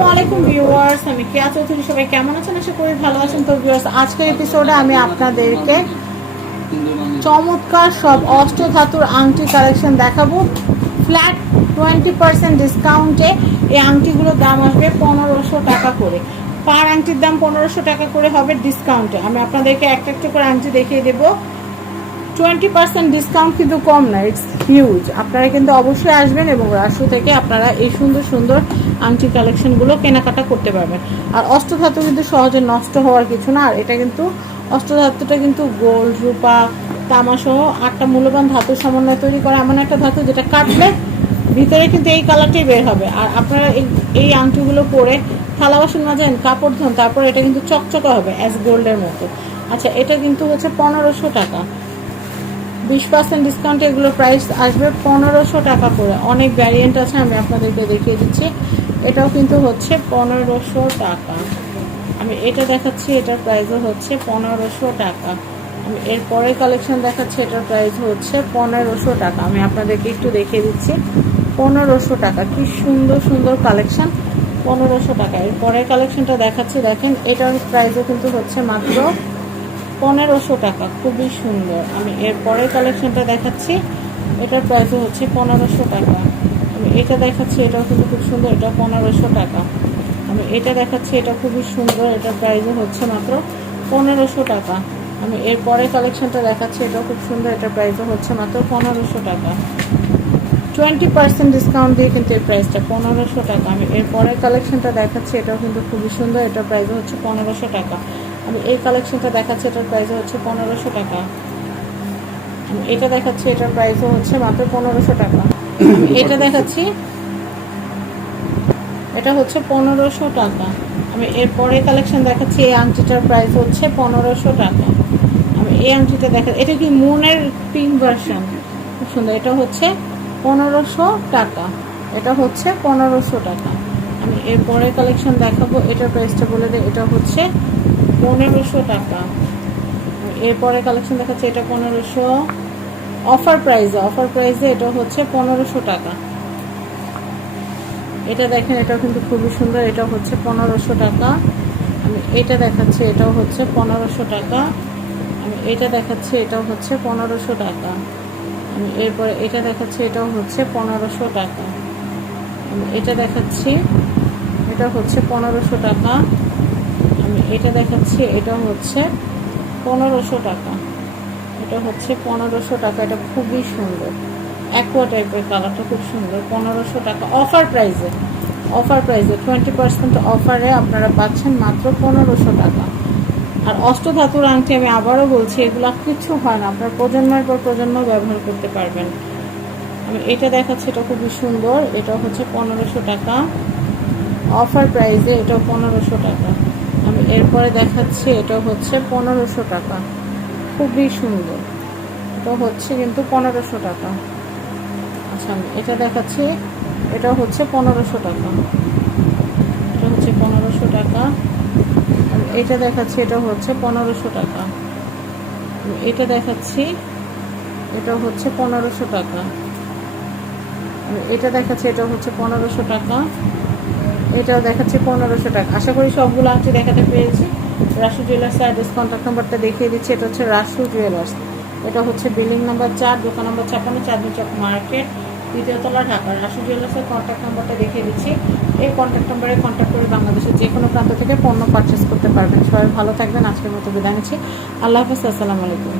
আসসালামাইকুম ভিউয়ার্স, আমি কেয়া চৌধুরী, সবাই কেমন আছেন? আশা করি ভালো আছেন। তো ভিউয়ার্স, আজকের এপিসোডে আমি আপনাদেরকে চমৎকার সব অষ্টধাতুর আংটি কালেকশন দেখাবো। ফ্ল্যাট টোয়েন্টি পার্সেন্ট ডিসকাউন্টে এই আংটিগুলোর দাম আসবে পনেরোশো টাকা করে। পার আংটির দাম পনেরোশো টাকা করে হবে ডিসকাউন্টে আমি আপনাদেরকে একটা একটা করে আংটি দেখিয়ে দেবো। টোয়েন্টি পার্সেন্ট ডিসকাউন্ট কিন্তু কম না ইটস হিউজ আপনারা কিন্তু অবশ্যই আসবেন এবং রাষ্ট্র থেকে আপনারা এই সুন্দর সুন্দর আংটি কালেকশনগুলো কেনাকাটা করতে পারবেন। আর অষ্টধাতু কিন্তু সহজে নষ্ট হওয়ার কিছু না, আর এটা কিন্তু অষ্টধাতুটা কিন্তু গোল্ড রূপা তামাসহ আটটা মূল্যবান ধাতুর সমন্বয়ে তৈরি করা এমন একটা ধাতু যেটা কাটলে ভিতরে কিন্তু এই কালারটাই বের হবে। আর আপনারা এই এই আংটিগুলো পরে থালা বাসন মাজান, কাপড় ধোন, তারপর এটা কিন্তু চকচকা হবে অ্যাজ গোল্ডের মতো। আচ্ছা এটা কিন্তু হচ্ছে পনেরোশো টাকা। বিশ পার্সেন্ট ডিসকাউন্টে এগুলোর প্রাইস আসবে পনেরোশো টাকা করে। অনেক ভ্যারিয়েন্ট আছে, আমি আপনাদেরকে দেখিয়ে দিচ্ছি। এটাও কিন্তু হচ্ছে পনেরোশো টাকা। আমি এটা দেখাচ্ছি, এটার প্রাইসও হচ্ছে পনেরোশো টাকা। আমি এরপরে কালেকশন দেখাচ্ছি, এটার প্রাইস হচ্ছে পনেরোশো টাকা। আমি আপনাদেরকে একটু দেখিয়ে দিচ্ছি। পনেরোশো টাকা, কি সুন্দর সুন্দর কালেকশন পনেরোশো টাকা। এরপরের কালেকশনটা দেখাচ্ছি, দেখেন, এটার প্রাইসও কিন্তু হচ্ছে মাত্র পনেরোশো টাকা, খুবই সুন্দর। আমি এর পরের কালেকশনটা দেখাচ্ছি। এটার প্রাইসও হচ্ছে পনেরোশো টাকা। আমি এটা দেখাচ্ছি, এটাও কিন্তু খুব সুন্দর এটা পনেরোশো টাকা। আমি এটা দেখাচ্ছি এটা খুবই সুন্দর, এটার প্রাইসও হচ্ছে মাত্র পনেরোশো টাকা। আমি এর পরের কালেকশনটা দেখাচ্ছি, এটাও খুব সুন্দর, এটার প্রাইসও হচ্ছে মাত্র পনেরোশো টাকা। টোয়েন্টি পার্সেন্ট ডিসকাউন্ট দিয়ে কিন্তু এর প্রাইসটা পনেরোশো টাকা। আমি এর পরের কালেকশনটা দেখাচ্ছি, এটাও কিন্তু খুবই সুন্দর, এটার প্রাইসও হচ্ছে পনেরোশো টাকা। আমি এই কালেকশনটা দেখাচ্ছি এটার প্রাইসও হচ্ছে পনেরোশো টাকা। আমি এটা দেখাচ্ছি এটার প্রাইসও হচ্ছে মাত্র পনেরোশো টাকা। আমি এটা দেখাচ্ছি এটা হচ্ছে পনেরোশো টাকা। আমি এরপরে কালেকশন দেখাচ্ছি এই আংটিটার প্রাইস হচ্ছে পনেরোশো টাকা। আমি এই আংটিটা দেখা এটা কি মুনের পিঙ্ক ভার্সন খুব সুন্দর এটা হচ্ছে পনেরোশো টাকা। এটা হচ্ছে পনেরোশো টাকা। আমি এরপরে কালেকশন দেখাবো এটার প্রাইসটা বলে দিই এটা হচ্ছে পনেরোশো টাকা। এরপরে কালেকশন দেখাচ্ছে, এটা পনেরোশো। অফার প্রাইসে অফার প্রাইসে এটা হচ্ছে পনেরোশো টাকা। এটা দেখেন, এটাও কিন্তু খুবই সুন্দর এটা হচ্ছে পনেরোশো টাকা। আমি এটা দেখাচ্ছি, এটাও হচ্ছে পনেরোশো টাকা। আমি এটা দেখাচ্ছি, এটাও হচ্ছে পনেরোশো টাকা। আমি এরপরে এটা দেখাচ্ছি, এটাও হচ্ছে পনেরোশো টাকা। আমি এটা দেখাচ্ছি এটা হচ্ছে পনেরোশো টাকা। আমি এটা দেখাচ্ছি এটা হচ্ছে পনেরোশো টাকা। এটা হচ্ছে পনেরোশো টাকা, এটা খুবই সুন্দর। অ্যাকোয়া টাইপের কালারটা খুব সুন্দর, পনেরোশো টাকা। অফার প্রাইসে অফার প্রাইসে টোয়েন্টি পার্সেন্ট অফারে আপনারা পাচ্ছেন মাত্র পনেরোশো টাকা। আর অষ্টধাতুর আংটি আমি আবারও বলছি, এগুলো কিছু হয় না, আপনার প্রজন্মের পর প্রজন্ম ব্যবহার করতে পারবেন। আমি এটা দেখাচ্ছি, এটা খুবই সুন্দর, এটা হচ্ছে পনেরোশো টাকা। অফার প্রাইসে এটা পনেরোশো টাকা। আমি এরপরে দেখাচ্ছি, এটা হচ্ছে পনেরোশো টাকা। খুবই সুন্দর। এটা হচ্ছে কিন্তু পনেরোশো টাকা। আচ্ছা এটা দেখাচ্ছি, এটা হচ্ছে পনেরোশো টাকা। এটা হচ্ছে পনেরোশো টাকা। এটা দেখাচ্ছি, এটা হচ্ছে পনেরোশো টাকা। এটা দেখাচ্ছি, এটা হচ্ছে পনেরোশো টাকা। এটা দেখাচ্ছি, এটা হচ্ছে পনেরোশো টাকা। এটাও দেখাচ্ছি পনেরোশো টাকা। আশা করি সবগুলো আংটি দেখাতে পেরেছি। রাসু জুয়েলার্স অ্যাড্রেস কন্ট্যাক্ট নাম্বারটা দেখিয়ে দিচ্ছি। এটা হচ্ছে রাসু জুয়েলার্স এটা হচ্ছে বিল্ডিং নাম্বার চার, দোকান নম্বর ছাপান্ন চাঁদনি চক মার্কেট দ্বিতীয়তলা ঢাকা। রাসু জুয়েলার্সের কন্ট্যাক্ট নাম্বারটা দেখিয়ে দিচ্ছি। এই কন্ট্যাক্ট নাম্বারে কন্ট্যাক্ট করে বাংলাদেশের যে কোনো প্রান্ত থেকে পণ্য পারচেস করতে পারবেন। সবাই ভালো থাকবেন। আজকের মতো বিদায় নিচ্ছি। আল্লাহ হাফিজ। আসসালামু আলাইকুম।